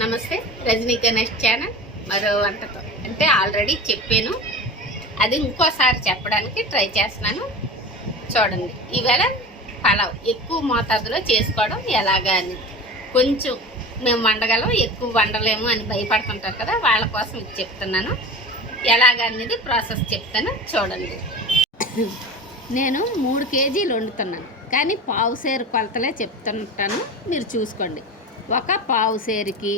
నమస్తే, రజనీ గణేష్ ఛానల్ మరో వంటతో. అంటే ఆల్రెడీ చెప్పాను, అది ఇంకోసారి చెప్పడానికి ట్రై చేస్తున్నాను. చూడండి, ఈవేళ పలావ్ ఎక్కువ మోతాదులో చేసుకోవడం ఎలాగా అని. కొంచెం మేము వండగలం, ఎక్కువ వండలేము అని భయపడుతుంటారు కదా, వాళ్ళ కోసం ఇది చెప్తున్నాను. ఎలాగా అనేది ప్రాసెస్ చెప్తాను, చూడండి. నేను 3 కేజీలు వండుతున్నాను, కానీ పావు సేరు కొలతలే చెప్తుంటాను, మీరు చూసుకోండి. ఒక పావు సేరుకి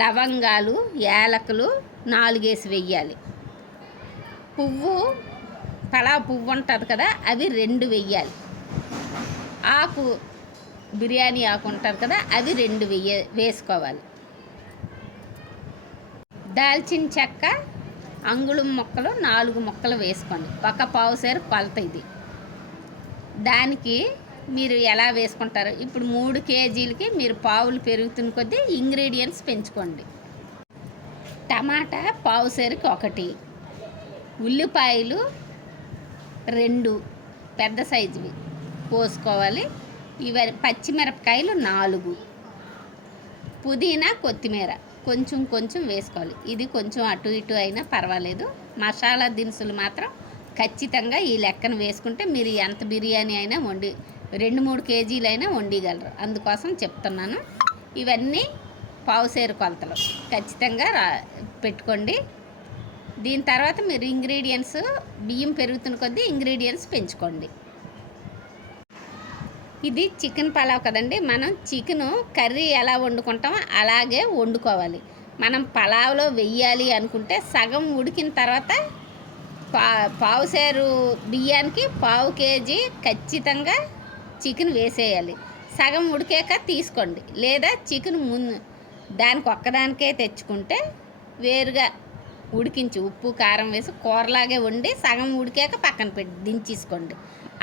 లవంగాలు, యాలకులు 4 వేసి వెయ్యాలి. పువ్వు, పలావ్ పువ్వు ఉంటుంది కదా, అవి 2 వెయ్యాలి. ఆకు, బిర్యానీ ఆకు ఉంటుంది కదా, అవి 2 వేసుకోవాలి. దాల్చిన చెక్క అంగుళం ముక్కలు 4 ముక్కలు వేసుకోండి. ఒక పావు సేరు కొలత ఇది. దానికి మీరు ఎలా వేసుకుంటారు? ఇప్పుడు 3 కేజీలకి మీరు పావులు పెరుగుతున్న కొద్దీ ఇంగ్రీడియంట్స్ పెంచుకోండి. టమాటా పావు సేరుకి 1, ఉల్లిపాయలు 2 పెద్ద సైజువి పోసుకోవాలి. పచ్చిమిరపకాయలు 4, పుదీనా, కొత్తిమీర కొంచెం కొంచెం వేసుకోవాలి. ఇది కొంచెం అటు ఇటు అయినా పర్వాలేదు. మసాలా దినుసులు మాత్రం ఖచ్చితంగా ఈ లెక్కన వేసుకుంటే మీరు ఎంత బిర్యానీ అయినా 2-3 కేజీలైనా వండిగలరు. అందుకోసం చెప్తున్నాను. ఇవన్నీ పావుసేరు కొలతలు ఖచ్చితంగా పెట్టుకోండి. దీని తర్వాత మీరు ఇంగ్రీడియంట్స్, బియ్యం పెరుగుతున్న కొద్దీ ఇంగ్రీడియంట్స్ పెంచుకోండి. ఇది చికెన్ పలావ్ కదండి. మనం చికెను కర్రీ ఎలా వండుకుంటామో అలాగే వండుకోవాలి. మనం పలావ్లో వెయ్యాలి అనుకుంటే సగం ఉడికిన తర్వాత పావుసేరు బియ్యానికి పావు కేజీ ఖచ్చితంగా చికెన్ వేసేయాలి. సగం ఉడికాక తీసుకోండి. లేదా చికెన్ దానికి ఒక్కదానికే తెచ్చుకుంటే వేరుగా ఉడికించి ఉప్పు కారం వేసి కూరలాగే వండి సగం ఉడికాక పక్కన పెట్టి దించేసుకోండి.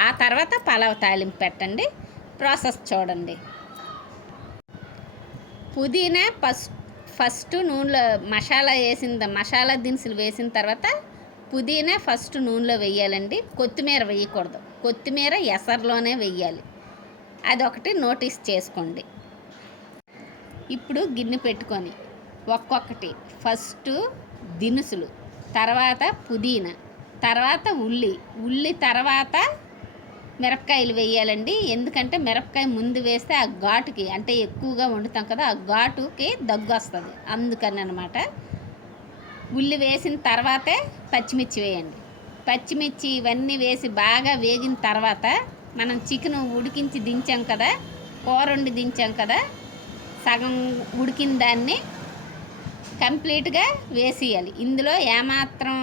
ఆ తర్వాత పలావ్ తాలింపు పెట్టండి. ప్రాసెస్ చూడండి. పుదీనా ఫస్ట్ నూనెలో మసాలా దినుసులు వేసిన తర్వాత పుదీనా ఫస్ట్ నూనెలో వేయాలండి. కొత్తిమీర వేయకూడదు. కొత్తిమీర ఎసరులోనే వేయాలి. అదొకటి నోటీస్ చేసుకోండి. ఇప్పుడు గిన్నె పెట్టుకొని ఒక్కొక్కటి ఫస్ట్ దినుసులు, తర్వాత పుదీనా, తర్వాత ఉల్లి తర్వాత మిరపకాయలు వేయాలండి. ఎందుకంటే మిరపకాయ ముందు వేస్తే ఆ ఘాటుకి, అంటే ఎక్కువగా వండుతాం కదా, ఆ ఘాటుకి దగ్గు వస్తుంది, అందుకని అనమాట. ఉల్లి వేసిన తర్వాతే పచ్చిమిర్చి వేయండి. పచ్చిమిర్చి ఇవన్నీ వేసి బాగా వేగిన తర్వాత మనం చికెన్ ఉడికించి దించాం కదా, కూర వండి దించాం కదా, సగం ఉడికిన దాన్ని కంప్లీట్గా వేసేయాలి. ఇందులో ఏమాత్రం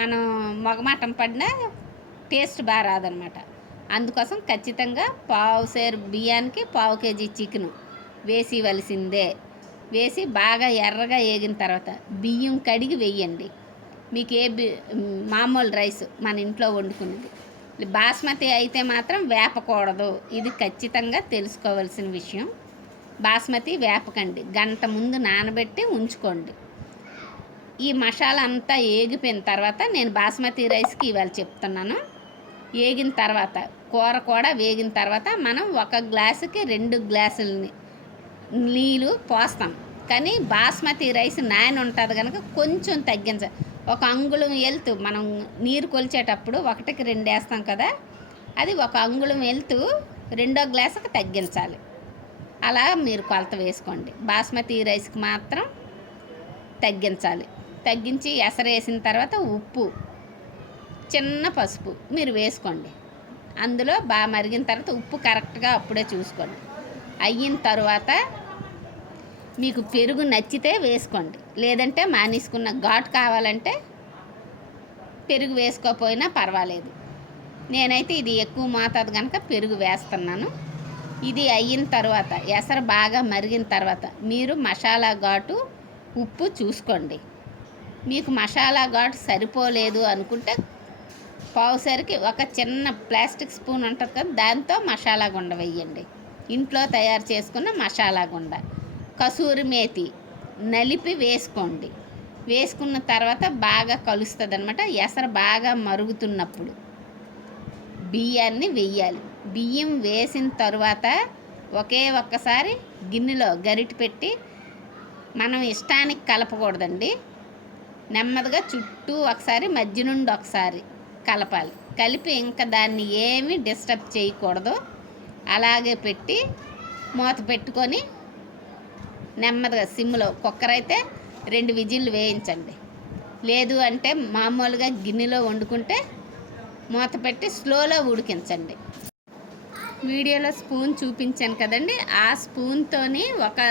మనం మొగమాటం పడినా టేస్ట్ బాగా రాదనమాట. అందుకోసం ఖచ్చితంగా పావు సేరు బియ్యానికి పావు కేజీ చికెను వేసివలసిందే. వేసి బాగా ఎర్రగా వేగిన తర్వాత బియ్యం కడిగి వేయండి. మీకు మామూలు రైస్ మన ఇంట్లో వండుకునేది. బాస్మతి అయితే మాత్రం వేపకూడదు. ఇది ఖచ్చితంగా తెలుసుకోవాల్సిన విషయం. బాస్మతి వేపకండి, గంట ముందు నానబెట్టి ఉంచుకోండి. ఈ మసాలా అంతా ఏగిపోయిన తర్వాత నేను బాస్మతి రైస్కి ఇవాళ చెప్తున్నాను. వేగిన తర్వాత కూర కూడా వేగిన తర్వాత మనం 1 గ్లాసుకి 2 గ్లాసులని నీళ్ళు పోస్తాం. కానీ బాస్మతి రైస్ నాని ఉంటుంది కనుక కొంచెం తగ్గించాలి. 1 అంగుళం వెళ్తూ మనం నీరు కొలిచేటప్పుడు 1కి 2 వేస్తాం కదా, అది 1 అంగుళం వెళ్తూ 2వ గ్లాసుకి తగ్గించాలి. అలా మీరు కొలత వేసుకోండి. బాస్మతి రైస్కి మాత్రం తగ్గించాలి. తగ్గించి ఎసరేసిన తర్వాత ఉప్పు, చిన్న పసుపు మీరు వేసుకోండి. అందులో బాగా మరిగిన తర్వాత ఉప్పు కరెక్ట్గా అప్పుడే చూసుకోండి. అయిన తర్వాత మీకు పెరుగు నచ్చితే వేసుకోండి, లేదంటే మానేసుకున్న ఘాటు కావాలంటే పెరుగు వేసుకోకపోయినా పర్వాలేదు. నేనైతే ఇది ఎక్కువ మోతాదు కనుక పెరుగు వేస్తున్నాను. ఇది అయిన తర్వాత ఎసరు బాగా మరిగిన తర్వాత మీరు మసాలా ఘాటు, ఉప్పు చూసుకోండి. మీకు మసాలా ఘాటు సరిపోలేదు అనుకుంటే పావుసరికి ఒక చిన్న ప్లాస్టిక్ స్పూన్ ఉంటుంది కదా, దాంతో మసాలా గుండ వేయండి. ఇంట్లో తయారు చేసుకున్న మసాలా గుండ. కసూరి మేతి నలిపి వేసుకోండి. వేసుకున్న తర్వాత బాగా కలుస్తుంది అనమాట. ఎసరు బాగా మరుగుతున్నప్పుడు బియ్యాన్ని వెయ్యాలి. బియ్యం వేసిన తర్వాత ఒక్కసారి గిన్నెలో గరిటె పెట్టి మనం ఇష్టానికి కలపకూడదండి. నెమ్మదిగా చుట్టూ ఒకసారి మధ్య నుండి ఒకసారి కలపాలి. కలిపి ఇంకా దాన్ని ఏమీ డిస్టర్బ్ చేయకూడదు. అలాగే పెట్టి మూత పెట్టుకొని నెమ్మదిగా సిమ్లో కుక్కర్ అయితే 2 విజిల్లు వేయించండి. లేదు అంటే మామూలుగా గిన్నెలో వండుకుంటే మూత పెట్టి స్లోలో ఉడికించండి. వీడియోలో స్పూన్ చూపించాను కదండి, ఆ స్పూన్తోని 1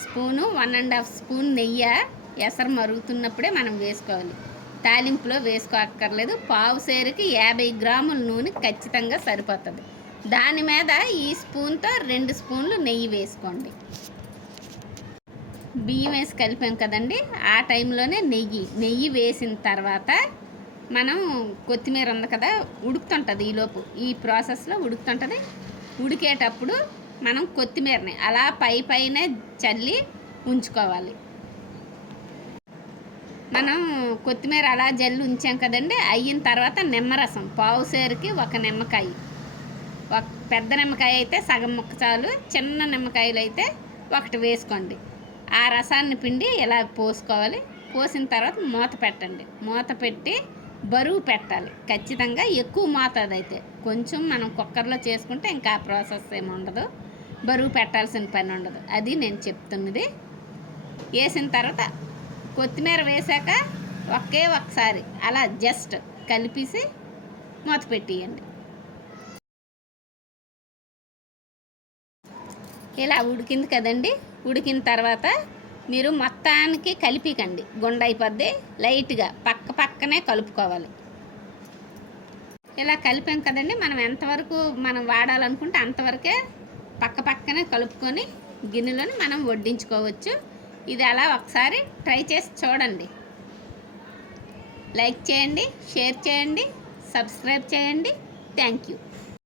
స్పూను 1.5 స్పూన్ నెయ్యి ఎసరు మరుగుతున్నప్పుడే మనం వేసుకోవాలి. తాలింపులో వేసుకోక్కర్లేదు. పావు సేరుకి 50 గ్రాముల నూనె ఖచ్చితంగా సరిపోతుంది. దాని మీద ఈ స్పూన్తో 2 స్పూన్లు నెయ్యి వేసుకోండి. బియ్యం వేసి కలిపాం కదండి, ఆ టైంలోనే నెయ్యి వేసిన తర్వాత మనం కొత్తిమీర ఉంది కదా, ఉడుకుతుంటుంది. ఈలోపు ఈ ప్రాసెస్లో ఉడుకుతుంటుంది. ఉడికేటప్పుడు మనం కొత్తిమీరని అలా పైనే చల్లి ఉంచుకోవాలి. మనం కొత్తిమీర అలా జల్లి ఉంచాం కదండి, అయిన తర్వాత నిమ్మరసం పావు సేరుకి 1 నిమ్మకాయ. పెద్ద నిమ్మకాయ అయితే సగం ముక్క చాలు, చిన్న నిమ్మకాయలు అయితే 1 వేసుకోండి. ఆ రసాన్ని పిండి ఇలా పోసుకోవాలి. పోసిన తర్వాత మూత పెట్టండి. మూత పెట్టి బరువు పెట్టాలి ఖచ్చితంగా. ఎక్కువ మోతాదు అయితే కొంచెం మనం కుక్కర్లో చేసుకుంటే ఇంకా ఆ ప్రాసెస్ ఏమి ఉండదు, బరువు పెట్టాల్సిన పని ఉండదు. అది నేను చెప్తున్నది. వేసిన తర్వాత కొత్తిమీర వేసాక ఒకసారి అలా జస్ట్ కలిపేసి మూత పెట్టేయండి. ఇలా ఉడికింది కదండి, ఉడికిన తర్వాత మీరు మొత్తానికి కలిపికండి, గుండ అయిపోద్ది. లైట్గా పక్కనే కలుపుకోవాలి. ఇలా కలిపాం కదండి, మనం ఎంతవరకు మనం వాడాలనుకుంటే అంతవరకే పక్కనే కలుపుకొని గిన్నెలోని మనం వడ్డించుకోవచ్చు. ఇది అలా ఒకసారి ట్రై చేసి చూడండి. లైక్ చేయండి, షేర్ చేయండి, సబ్స్క్రైబ్ చేయండి. Thank you.